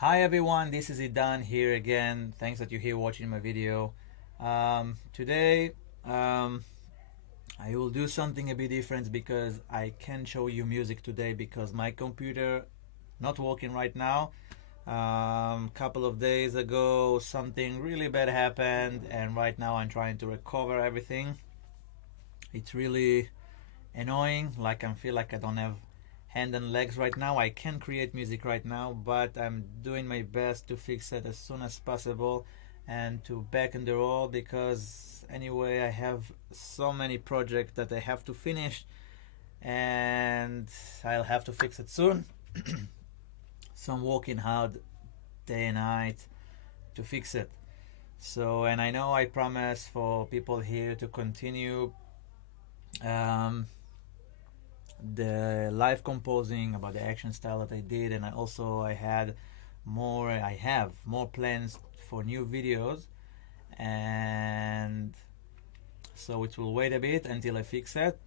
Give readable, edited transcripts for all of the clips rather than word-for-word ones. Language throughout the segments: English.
Hi everyone, this is Idan here again. Thanks that you're here watching my video. Today I will do something a bit different because I can't show you music today because my computer not working right now. Couple of days ago something really bad happened and right now I'm trying to recover everything. It's really annoying, like I feel like I don't have hand and legs right now. I can create music right now, but I'm doing my best to fix it as soon as possible and to back in the roll because anyway I have so many projects that I have to finish and I'll have to fix it soon. So I'm working hard day and night to fix it. So, and I know I promise for people here to continue um, the live composing about the action style that I did, and I have more plans for new videos, and so it will wait a bit until I fix it.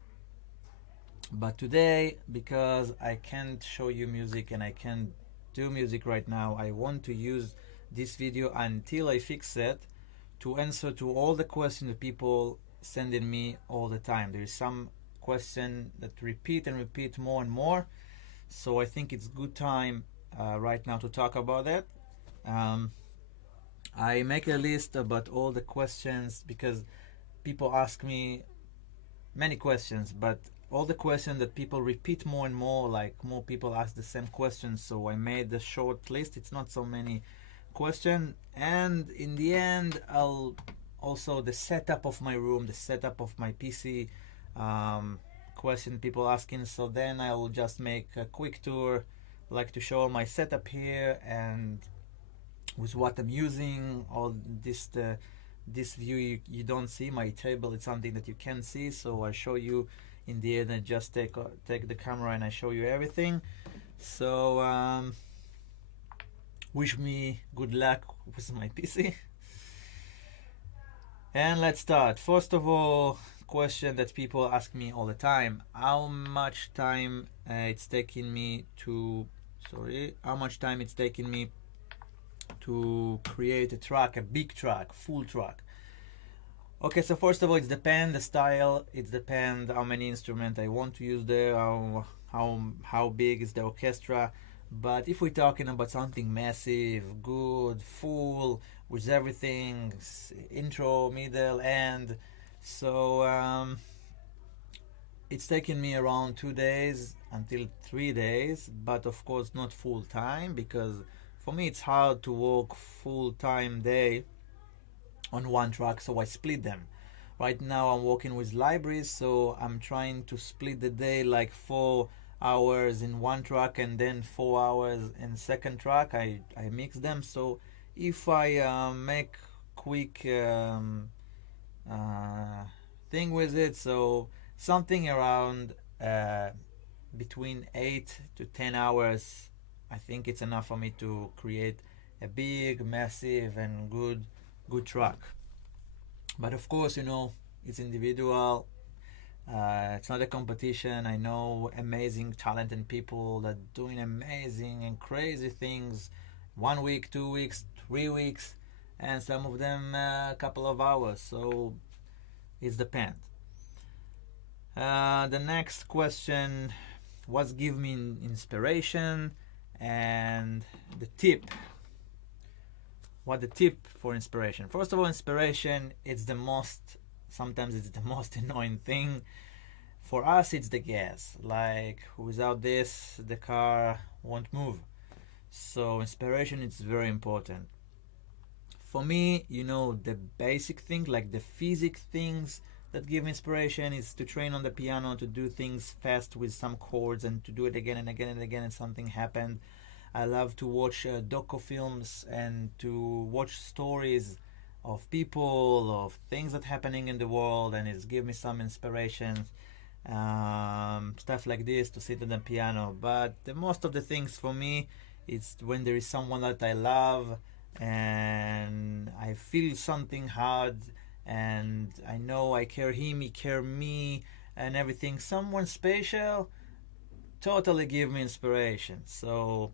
But today, because I can't show you music and I can't do music right now, I want to use this video until I fix it to answer to all the questions that people sending me all the time. There is some question that repeat and repeat more and more, so I think it's good time right now to talk about it. um, I make a list about all the questions because people ask me many questions, but all the questions that people repeat more and more, like more people ask the same questions, so I made a short list. It's not so many questions, and in the end I'll also the setup of my room, the setup of my PC, question people asking. So then I'll just make a quick tour, like to show my setup here and with what I'm using. All this view you don't see my table. It's something that you can see. So I show you in the end. I just take the camera and I show you everything. So wish me good luck with my PC. And let's start. First of all, question that people ask me all the time: how much time it's taking me to how much time it's taking me to create a track, a big track, full track. Okay, so first of all, it depends the style, it depends how many instruments I want to use there, how big is the orchestra. But if we're talking about something massive, good, full, with everything, intro, middle, end, so it's taken me around 2 days until 3 days, but of course not full time, because for me it's hard to work full time day on one track, so I split them. Right now I'm working with libraries, so I'm trying to split the day like 4 hours in one track and then 4 hours in second track. I mix them, so if I make quick thing with it, so something around between 8 to 10 hours, I think it's enough for me to create a big, massive, and good track. But of course, it's individual. It's not a competition. I know amazing, talented people that doing amazing and crazy things, 1 week, 2 weeks, 3 weeks, and some of them a couple of hours. So it depends. The next question: what give me inspiration, and the tip. What the tip for inspiration? First of all, inspiration, sometimes it's the most annoying thing. For us, it's the gas. Like, without this, the car won't move. So inspiration is very important. For me, the basic thing, like the physic things that give inspiration, is to train on the piano, to do things fast with some chords and to do it again and again and again, and something happened. I love to watch docu films and to watch stories of people, of things that happening in the world, and it's give me some inspiration. Stuff like this, to sit on the piano. But the most of the things for me, it's when there is someone that I love and I feel something hard, and I know I care him, he care me, and everything. Someone special totally give me inspiration. So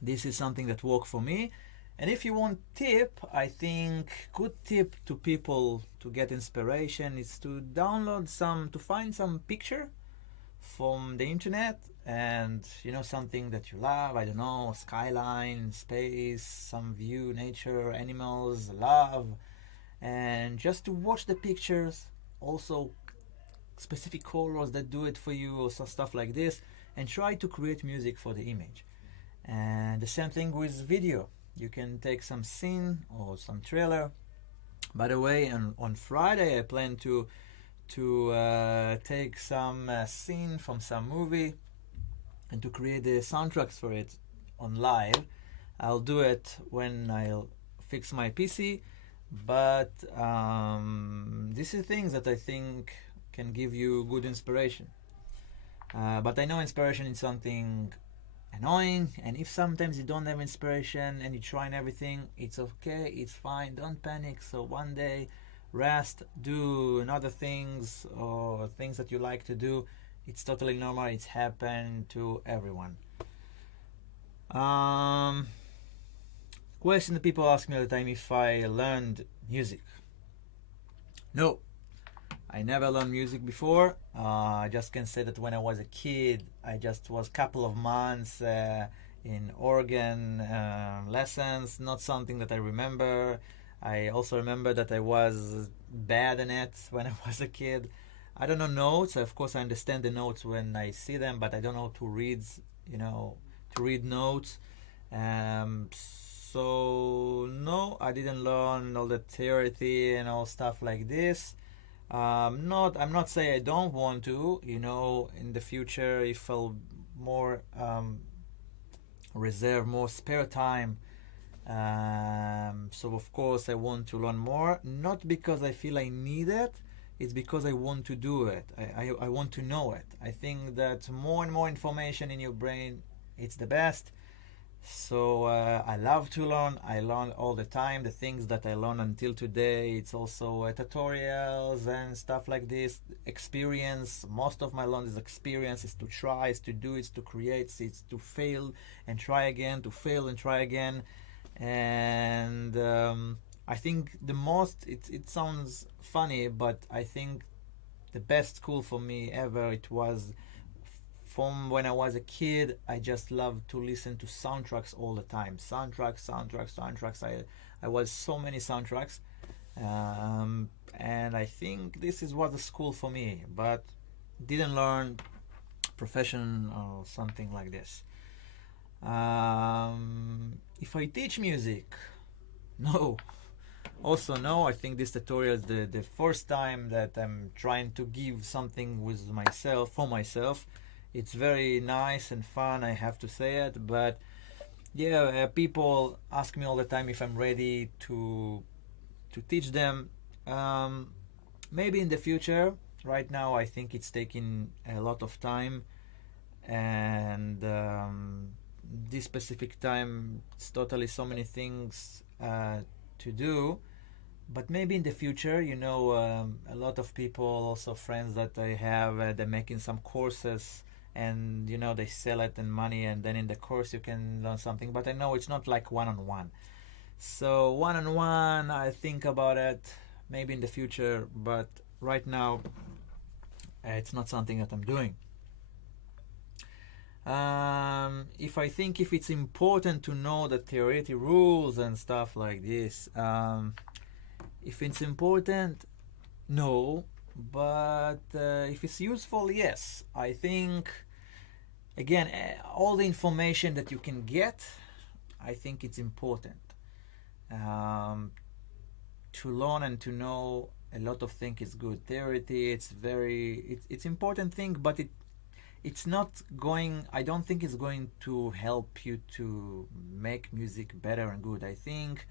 This is something that worked for me. And if you want tip, I think good tip to people to get inspiration is to to find some picture from the internet, and something that you love. I don't know, skyline, space, some view, nature, animals, love, and just to watch the pictures. Also, specific colors that do it for you, or some stuff like this, and try to create music for the image. And the same thing with video. You can take some scene or some trailer. By the way, on Friday I plan to take some scene from some movie and to create the soundtracks for it on live. I'll do it when I'll fix my PC, but this is things that I think can give you good inspiration. But I know inspiration is something annoying, and if sometimes you don't have inspiration and you're trying everything, it's okay, it's fine, don't panic. So one day, rest, do another things or things that you like to do. It's totally normal. It's happened to everyone. Question that people ask me all the time: if I learned music. No, I never learned music before. I just can say that when I was a kid, I just was couple of months in organ lessons. Not something that I remember. I also remember that I was bad in it when I was a kid. I don't know notes. Of course, I understand the notes when I see them, but I don't know to read, to read notes. So no, I didn't learn all the theory and all stuff like this. I'm not saying I don't want to. In the future, if I'll more reserve more spare time. So of course I want to learn more, not because I feel I need it. It's because I want to do it. I want to know it. I think that more and more information in your brain, it's the best. So I love to learn. I learn all the time. The things that I learn until today, it's also tutorials and stuff like this. Experience. Most of my learn is experience. Is to try, is to do, it's to create, it's to fail and try again, to fail and try again. And I think the most, it sounds funny, but I think the best school for me ever, it was from when I was a kid. I just loved to listen to soundtracks all the time. Soundtracks. I was so many soundtracks, and I think this is what the school for me, but didn't learn profession or something like this. If I teach music, no. Also, no. I think this tutorial is the first time that I'm trying to give something with myself, for myself. It's very nice and fun, I have to say it, but yeah, people ask me all the time if I'm ready to teach them. Maybe in the future. Right now, I think it's taking a lot of time, and this specific time, it's totally so many things to do. But maybe in the future, a lot of people, also friends that I have, they're making some courses, and they sell it in money, and then in the course you can learn something. But I know it's not like one-on-one. So one-on-one, I think about it maybe in the future, but right now it's not something that I'm doing. If it's important to know the theoretic rules and stuff like this, if it's important, no. But if it's useful, yes. I think, again, all the information that you can get, I think it's important. To learn and to know a lot of things is good. Theory, it's important thing, but it's not going, I don't think it's going to help you to make music better and good. I think,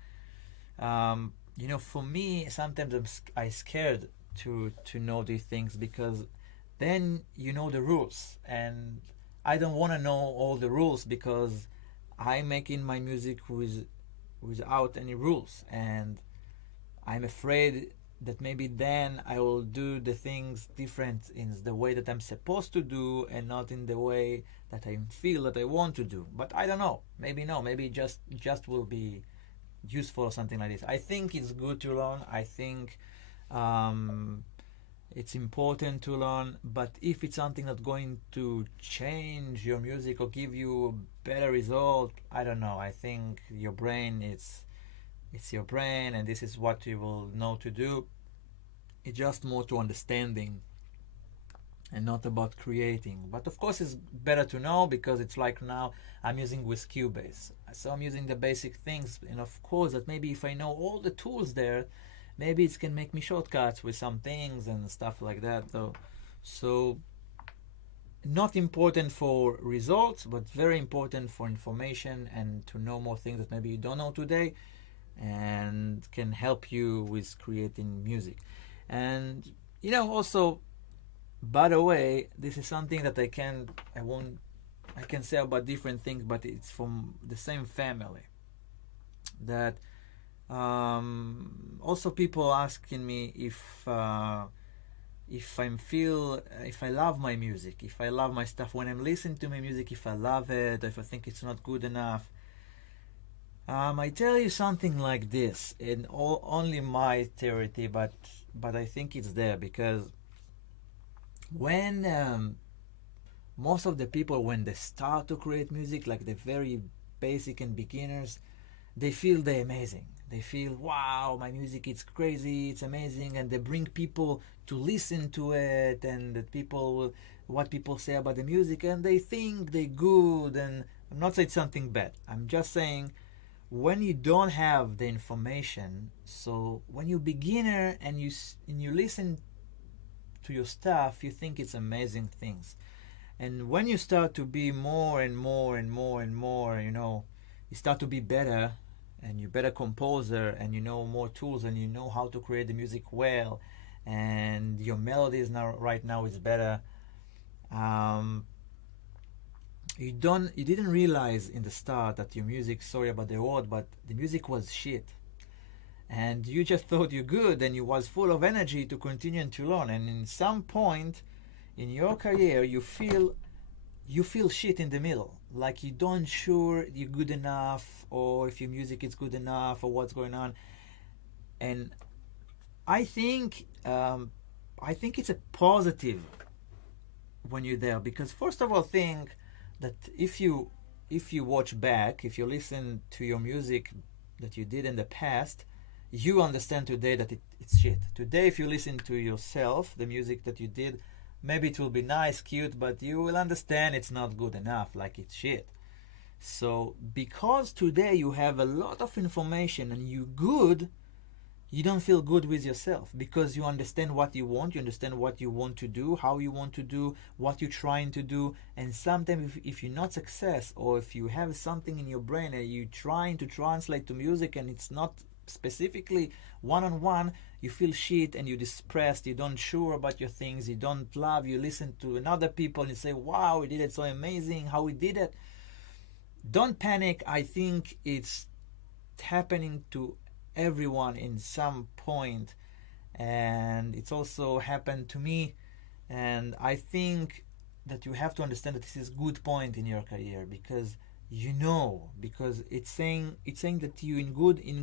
for me, sometimes I'm scared to know these things, because then the rules, and I don't want to know all the rules, because I'm making my music without any rules, and I'm afraid that maybe then I will do the things different in the way that I'm supposed to do and not in the way that I feel that I want to do. But I don't know. Maybe no. Maybe just will be useful or something like this. I think it's good to learn. I think it's important to learn. But if it's something that's going to change your music or give you a better result, I don't know. I think your brain it's your brain, and this is what you will know to do. It's just more to understanding and not about creating. But of course, it's better to know, because it's like now I'm using with Cubase, so I'm using the basic things, and of course that maybe if I know all the tools there, maybe it can make me shortcuts with some things and stuff like that. So not important for results, but very important for information and to know more things that maybe you don't know today, and can help you with creating music. And also, by the way, this is something that I can say about different things, but it's from the same family. That also people asking me if I love my music, if I love my stuff when I'm listening to my music, if I love it, if I think it's not good enough. I tell you something like this in only my theory, but I think it's there, because when most of the people, when they start to create music, like the very basic and beginners, they feel they're amazing. They feel, wow, my music is crazy, it's amazing, and they bring people to listen to it, and that what people say about the music, and they think they're good. And I'm not saying something bad. I'm just saying, when you don't have the information, so when you're beginner and you listen to your stuff, you think it's amazing things. And when you start to be more and more and more and more, you start to be better, and you're better composer, and you know more tools, and you know how to create the music well, and your melodies right now is better. You didn't realize in the start that your music, sorry about the word, but the music was shit, and you just thought you're good, and you was full of energy to continue and to learn, and in some point in your career you feel shit in the middle, like you don't sure you're good enough, or if your music is good enough, or what's going on. And I think it's a positive when you're there, because first of all, think that if you watch back, if you listen to your music that you did in the past, you understand today that it's shit. Today, if you listen to yourself, the music that you did, maybe it will be nice, cute, but you will understand it's not good enough, like it's shit. So because today you have a lot of information and you're good, you don't feel good with yourself, because you understand what you want, you understand what you want to do, how you want to do, what you're trying to do. And sometimes if you're not success, or if you have something in your brain and you're trying to translate to music and it's not specifically one-on-one, you feel shit and you're depressed, you don't sure about your things, you don't love, you listen to another people and you say, wow, we did it so amazing, how we did it. Don't panic. I think it's happening to everyone in some point, and it's also happened to me. And I think that you have to understand that this is good point in your career, because because it's saying that you in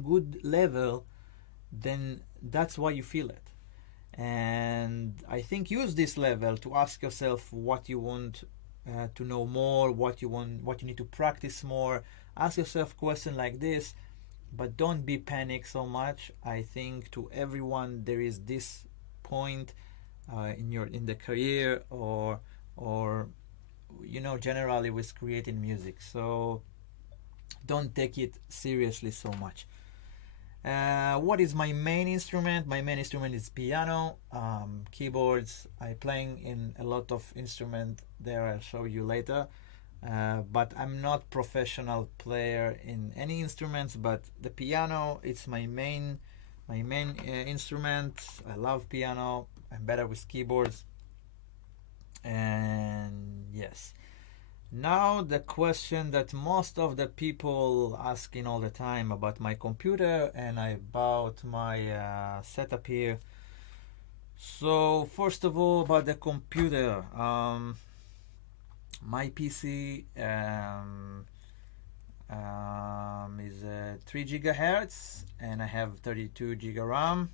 good level, then that's why you feel it. And I think use this level to ask yourself what you want to know more, what you need to practice more. Ask yourself questions like this, but don't be panic so much. I think to everyone there is this point in the career, or generally with creating music. So don't take it seriously so much. What is my main instrument? My main instrument is piano, keyboards. I playing in a lot of instrument there. I'll show you later. But I'm not professional player in any instruments. But the piano, it's my main instrument. I love piano. I'm better with keyboards. And yes. Now the question that most of the people asking all the time about my computer and about my setup here. So first of all, about the computer, my PC is 3 gigahertz and I have 32 giga RAM.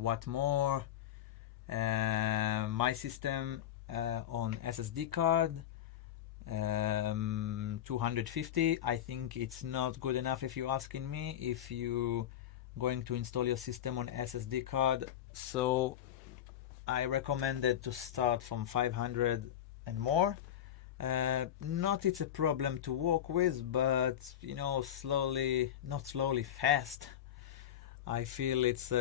What more? My system on SSD card 250. I think it's not good enough if you're asking me, if you going to install your system on SSD card. So I recommended to start from 500 and more. Not it's a problem to work with, but you know, slowly, not slowly, fast. I feel it's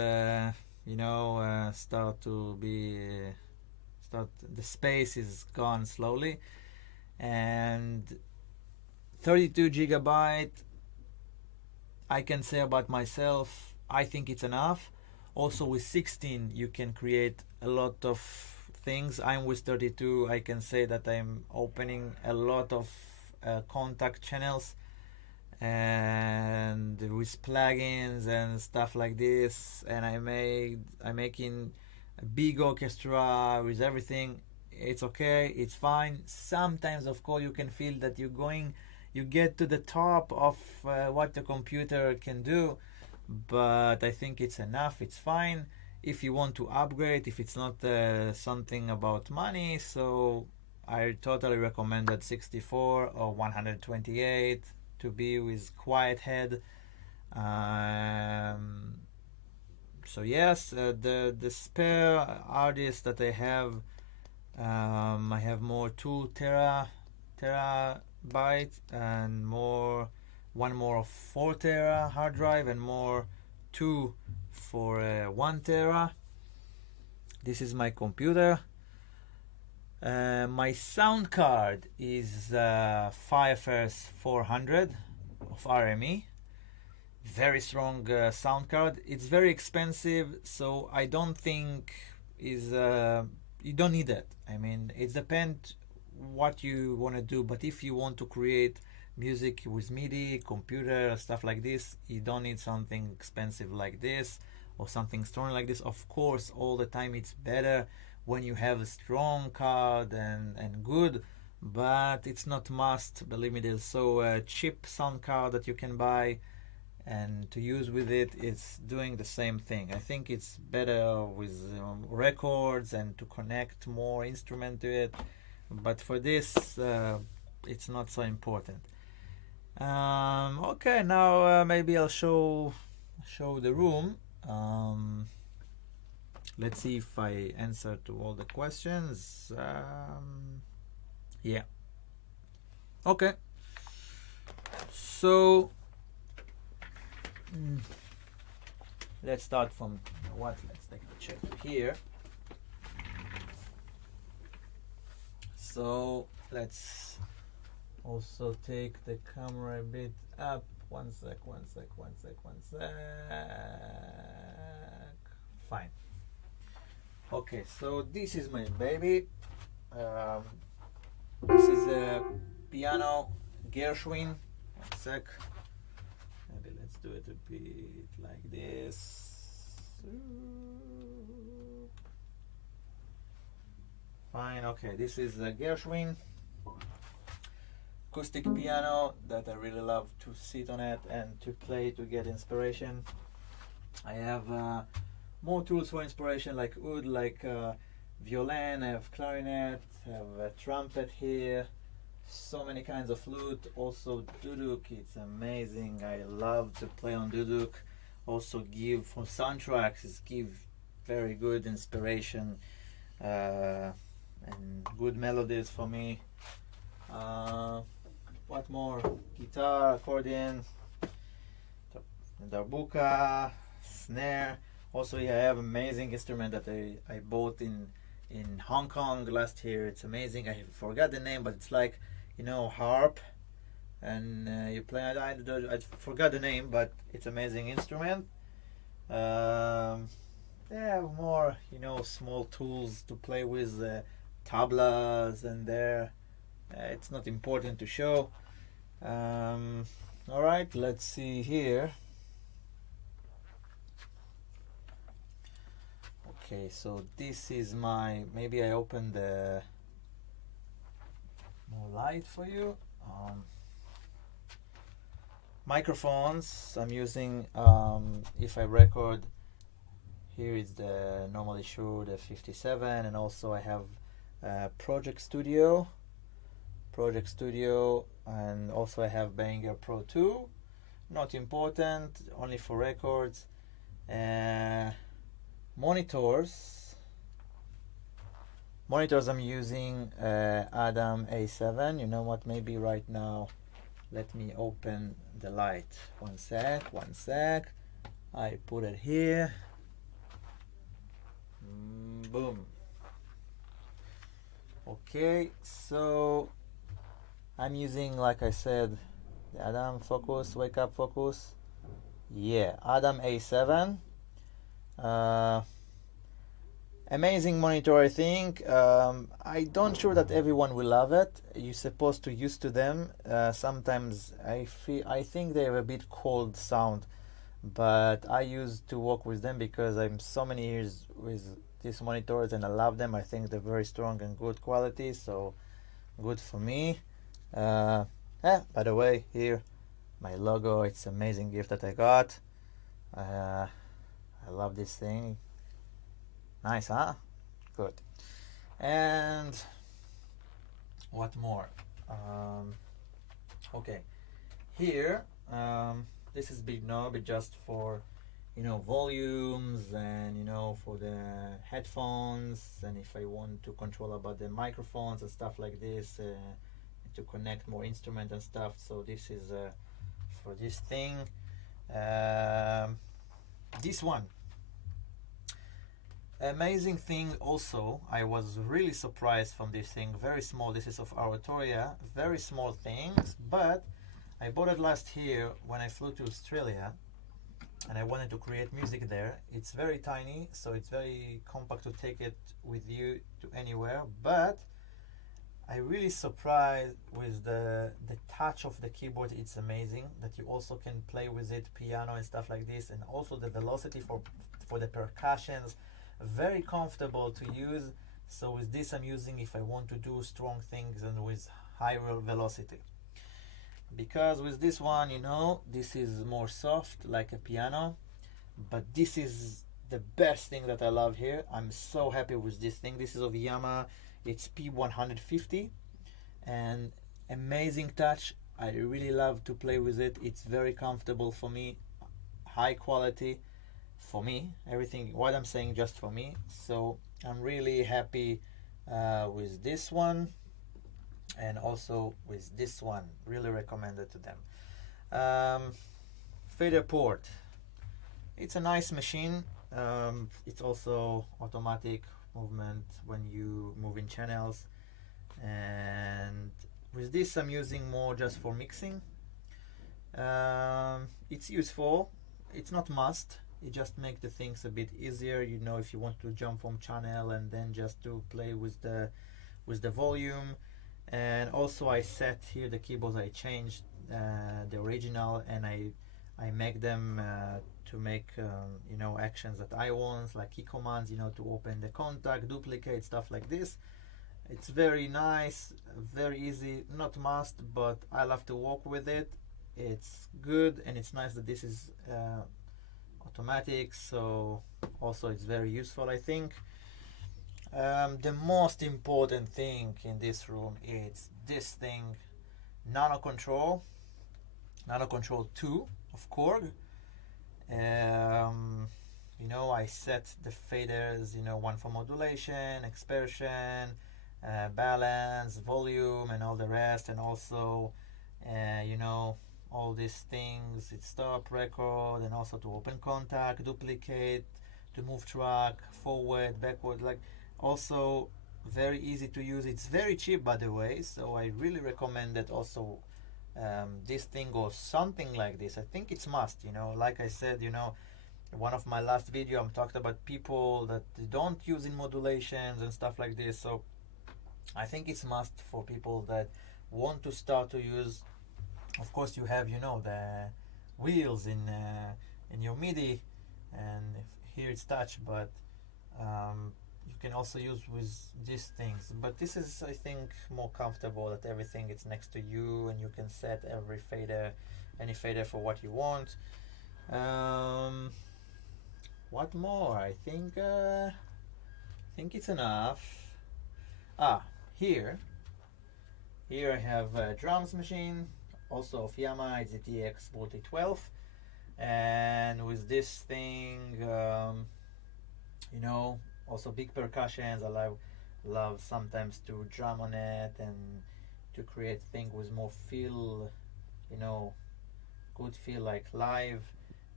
start to be start the space is gone slowly, and 32 gigabyte I can say about myself, I think it's enough. Also with 16 you can create a lot of things. I'm with 32, I can say that I'm opening a lot of contact channels and with plugins and stuff like this, and I'm making a big orchestra with everything. It's okay, it's fine. Sometimes of course you can feel that you get to the top of what the computer can do, but I think it's enough, it's fine. If you want to upgrade, if it's not something about money, so I totally recommend that 64 or 128 to be with quiet head. So yes, the spare hard disk that I have more 2 terabytes and one more of 4 tera hard drive and more 2 for 1 tera. This is my computer. My sound card is Firefest 400 of RME. Very strong sound card. It's very expensive, so I don't think is you don't need it. I mean, it depends what you want to do, but if you want to create music with MIDI, computer, stuff like this, you don't need something expensive like this or something strong like this. Of course, all the time it's better when you have a strong card and good, but it's not must. Believe me, there's so cheap sound card that you can buy and to use with it, it's doing the same thing. I think it's better with records and to connect more instrument to it, but for this it's not so important. Okay, now maybe I'll show the room. Let's see if I answer to all the questions. Yeah. Okay. So let's start from what? Let's take the check here. So let's also take the camera a bit up. One sec. Fine. Okay, so this is my baby. This is a piano Gershwin. One sec. Maybe let's do it a bit like this. Fine. Okay, this is a Gershwin acoustic piano that I really love to sit on it and to play to get inspiration. I have more tools for inspiration like oud, like violin, I have clarinet, I have a trumpet here, so many kinds of flute, also duduk, it's amazing, I love to play on duduk. Also give for soundtracks, give very good inspiration and good melodies for me. What more? Guitar, accordion, darbuka, snare. Also, yeah, I have amazing instrument that I bought in Hong Kong last year. It's amazing. I forgot the name, but it's like, harp, and you play. I forgot the name, but it's amazing instrument. they have more, small tools to play with, tablas, and there. It's not important to show. Um, all right, let's see here. Okay, so this is my. Maybe I open the more light for you. Microphones I'm using. If I record, here is the normally Shure the 57, and also I have Project Studio, and also I have Banger Pro 2. Not important, only for records. Monitors I'm using Adam A7. You know what, maybe right now let me open the light. One sec. I put it here. Boom. Okay, so I'm using, like I said, the Adam focus, wake up focus. Yeah, Adam A7. Amazing monitor, I think. I don't sure that everyone will love it. You're supposed to used to them. Sometimes I think they have a bit cold sound, but I used to work with them because I'm so many years with these monitors and I love them. I think they're very strong and good quality, so good for me. By the way, here my logo. It's amazing gift that I got. I love this thing. Nice, huh? Good. And what more? Okay, here this is big knob. It's just for volumes, and for the headphones, and if I want to control about the microphones and stuff like this, to connect more instrument and stuff. So this is for this thing. This one. Amazing thing also, I was really surprised from this thing. Very small. This is of Oratoria. Very small things, but I bought it last year when I flew to Australia and I wanted to create music there. It's very tiny, so it's very compact to take it with you to anywhere, but I really surprised with the touch of the keyboard. It's amazing that you also can play with it, piano and stuff like this, and also the velocity for the percussions. Very comfortable to use. So with this I'm using if I want to do strong things and with higher velocity, because with this one this is more soft like a piano, but this is the best thing that I love here. I'm so happy with this thing. This is of Yamaha. It's P150 and amazing touch. I really love to play with it. It's very comfortable for me, high quality for me, everything what I'm saying just for me. So I'm really happy with this one, and also with this one. Really recommended to them. Fader port, it's a nice machine. It's also automatic movement when you move in channels, and with this I'm using more just for mixing. It's useful. It's not must. It just makes the things a bit easier, if you want to jump from channel and then just to play with the volume. And also I set here the keyboards. I changed the original, and I make them to make actions that I want, like key commands, to open the contact, duplicate, stuff like this. It's very nice, very easy, not must, but I love to work with it. It's good, and it's nice that this is automatic, so also it's very useful, I think. The most important thing in this room is this thing, Nano Control 2 of Korg. I set the faders, one for modulation, expression, balance, volume, and all the rest, and also all these things. It's stop, record, and also to open contact, duplicate, to move track forward, backward, like also very easy to use. It's very cheap, by the way, so I really recommend that also. This thing or something like this, I think it's must. Like I said, one of my last video, I'm talked about people that don't use in modulations and stuff like this. So I think it's must for people that want to start to use. Of course, you have, you know, the wheels in your MIDI, and here it's touch, but you can also use with these things. But this is, I think, more comfortable, that everything is next to you and you can set every fader, any fader for what you want. What more? I think it's enough. Here I have a drums machine, also of Yamaha. It's a TX Multi 12, and with this thing, you know, also big percussions. I love sometimes to drum on it and to create things with more feel, you know, good feel like live.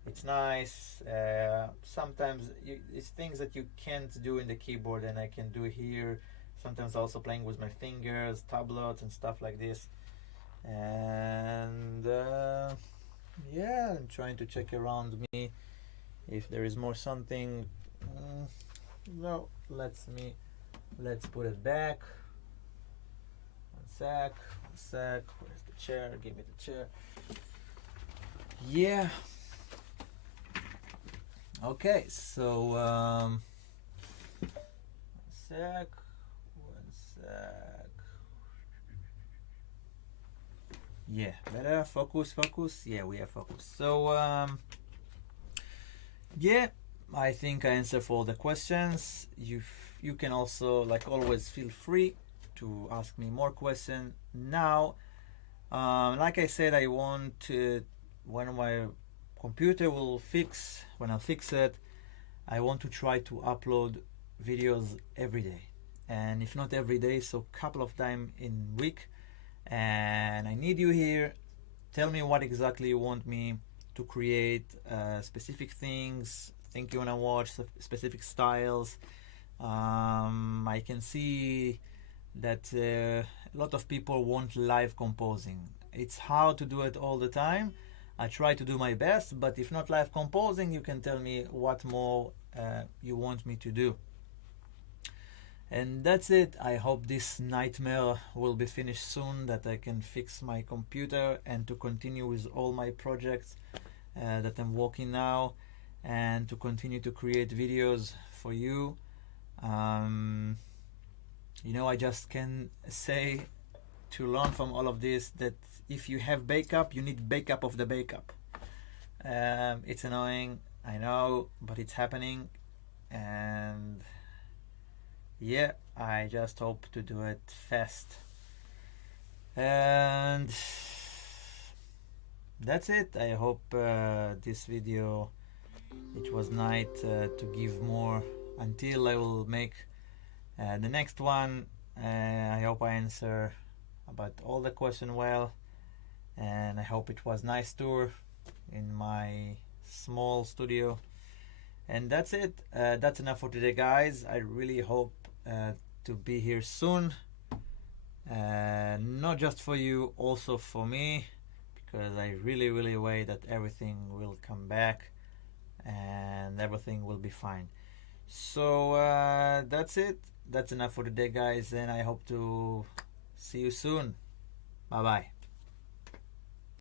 It's nice. Sometimes it's things that you can't do in the keyboard and I can do here. Sometimes also playing with my fingers, tablets and stuff like this. And yeah, I'm trying to check around me if there is more something. No, let's put it back. One sec. Where's the chair? Give me the chair. Yeah. Okay, so one sec. Yeah, better. Focus. Yeah, we have focus. So yeah, I think I answer for all the questions. You can also, like always, feel free to ask me more questions. Now, like I said, I want to, when my computer will fix, when I'll fix it, I want to try to upload videos every day, and if not every day, so couple of times in week. And I need you here. Tell me what exactly you want me to create, specific things, think you want to watch, specific styles. I can see that a lot of people want live composing. It's hard to do it all the time. I try to do my best, but if not live composing, you can tell me what more you want me to do. And that's it. I hope this nightmare will be finished soon, that I can fix my computer and to continue with all my projects that I'm working now, and to continue to create videos for you. You know, I just can say, to learn from all of this, that if you have backup, you need backup of the backup. It's annoying, I know, but it's happening. And yeah, I just hope to do it fast. And that's it. I hope this video, it was nice to give more until I will make the next one. I hope I answer about all the question well, and I hope it was nice tour in my small studio. And that's it. That's enough for today, guys. I really hope to be here soon, not just for you, also for me, because I really wait that everything will come back and everything will be fine. So that's it. That's enough for today, guys, and I hope to see you soon. Bye bye.